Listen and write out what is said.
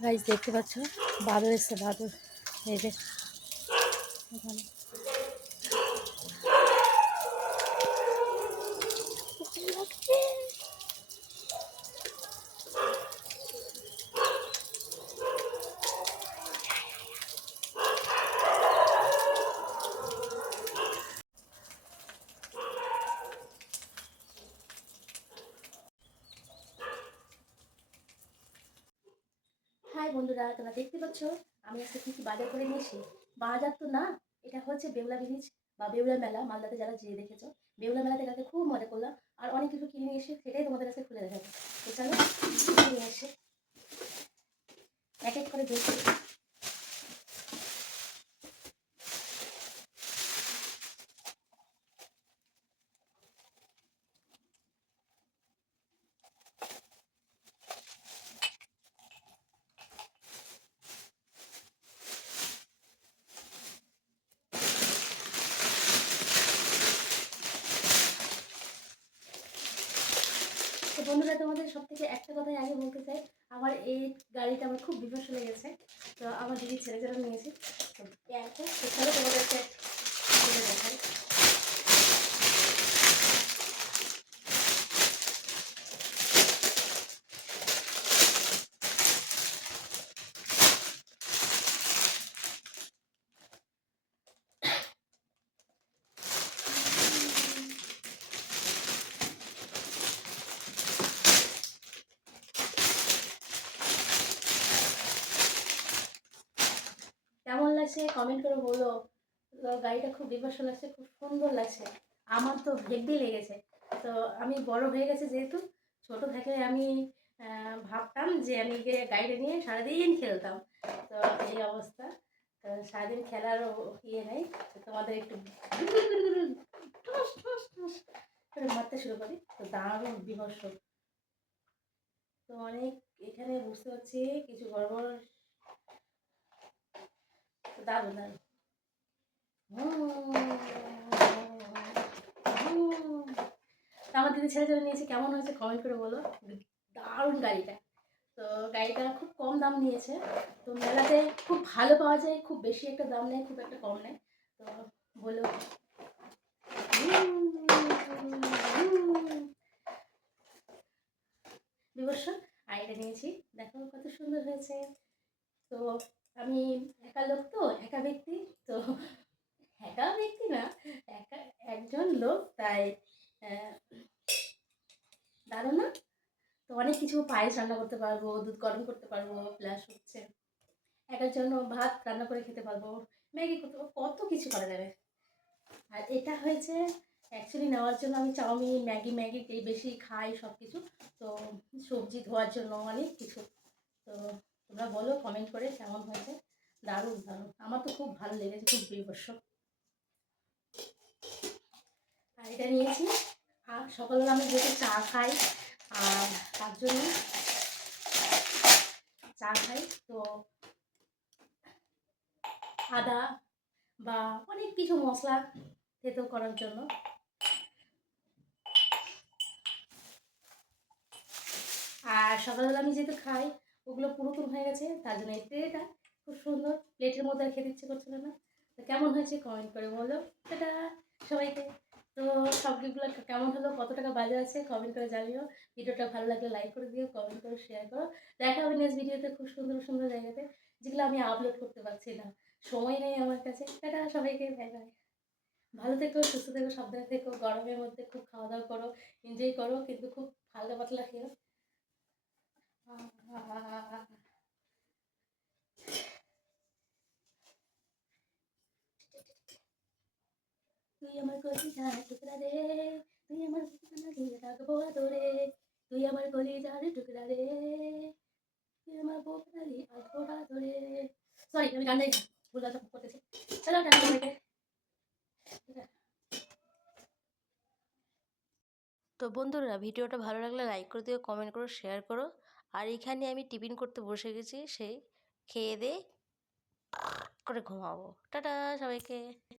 Guys দেখতে পাচ্ছ? বাদর এসছে বাদর এই যে বন্ধুরা, তোমরা দেখতে পাচ্ছ, আমি আজকে কী কী বাজার করে নিয়েছি? বাজার তো না, এটা হচ্ছে বেউলা ব্রিজ বা বেউলা মেলা, মালদাতে যারা যেয়ে দেখেছ। বেউলা মেলাতে কালকে খুব মজা করলাম, আর অনেক কিছু কিনে নিয়ে এসে সেটাই তোমাদের কাছে খুলে দেখাবো। তো চলো নিয়ে এসে এক এক করে দেখি তো বন্ধুরা, তোমাদের সব থেকে একটা কথাই আগে বলতে চাই। আমার এই গাড়িটা আমার খুব বিভৎস লেগেছে। তো আমার দিদির ছেলে যারা নিয়েছে তো তোমাদেরকে তো চলো তোমাদেরকে খুলে দেখাই লাগছে কমেন্ট করে বলো তো গাড়িটা খুব বিভৎস লাগছে, খুব সুন্দর লাগছে। আমার তো হেভি লেগেছে। তো আমি বড় হয়ে গেছে যেহেতু, ছোট থেকে আমি ভাবতাম যে আমি গাড়িটা নিয়ে সারাদিন খেলতাম। তো এই অবস্থা। তো সারাদিন খেলার ইয়ে নেই। তোমাদের একটু মারতে শুরু করি। তো দারুণ বিভৎস তো অনেক এখানে বুঝতে পারছি, কিছু গড়বড় দারুণ তা আমার দিদি ছেলে ছেলে নিয়েছে কেমন হয়েছে কমেন্ট করে বলো? দারুণ গাড়িটা। তো গাড়িটা খুব কম দাম নিয়েছে। তো মেলাতে খুব ভালো পাওয়া যায়, খুব বেশি একটা দাম নেই, খুব একটা কম নেই। তো বলো। বিবর্ষ আর এটা নিয়েছি। দেখো কত সুন্দর হয়েছে। তো আমি একা লোক তো, একা ব্যক্তি, তো একা ব্যক্তি না, একা একজন লোক, তাই দারুণ না? তো অনেক কিছু পায়েস রান্না করতে পারব, দুধ গরম করতে পারব প্লাস হচ্ছে একার জন্য ভাত রান্না করে খেতে পারব। ম্যাগি করতে পারব কত কিছু করা যাবে। আর এটা হয়েছে অ্যাকচুয়ালি নেওয়ার জন্য আমি চাউমিন, ম্যাগি ম্যাগি এই বেশি খাই সব কিছু তো সবজি ধোয়ার জন্য অনেক কিছু, তো তোমরা বলো কমেন্ট করে কেমন হয়েছে? দারুণ দারুণ। আমার তো খুব ভালো লেগেছে, খুব বিবর্ষ আর এটা নিয়েছি। আর সকালবেলা আমি যেহেতু চা খাই, আর তার জন্য চা খাই, তো আদা বা অনেক কিছু মশলা থেতো করার জন্য। আর সকালবেলা আমি যেহেতু খাই ওগুলো পুরাতন হয়ে গেছে, তার জন্য এই ট্রেটা খুব সুন্দর। প্লেটের মধ্যে আর খেতে ইচ্ছে করছিল না তো কেমন হয়েছে কমেন্ট করে বলো। সেটা সবাইকে। তো সব গিফটগুলো কেমন হলো, কত টাকা বাজে আছে কমেন্ট করে জানিও। ভিডিওটা ভালো লাগলে লাইক করে দিও কমেন্ট করে শেয়ার করো। দেখা হবে নেক্সট ভিডিওতে খুব সুন্দর সুন্দর জায়গাতে। যেগুলো আমি আপলোড করতে পারছি না। সময় নেই আমার কাছে। টাটা সবাইকে বাই বাই ভালো থেকো, সুস্থ থেকো, সাবধানে থেকো, গরমের মধ্যে খুব খাওয়া দাওয়া করো এনজয় করো, কিন্তু খুব হালকা পাতলা খেও তুই আমার কলিজার টুকরা রে, তুই আমার দিয়ে রাখব আদরে, তুই আমার কলিজার টুকরা রে, তুই আমার বোকালি আদর। সরি আমি গান ভুল কথা করতেছি। চলো তো বন্ধুরা, ভিডিওটা ভালো লাগলে লাইক করে দিও কমেন্ট করো শেয়ার করো। আর এখানে আমি টিফিন করতে বসে গেছি, সেই খেয়ে দিয়ে করে ঘুমাবো। টাটা সবাইকে।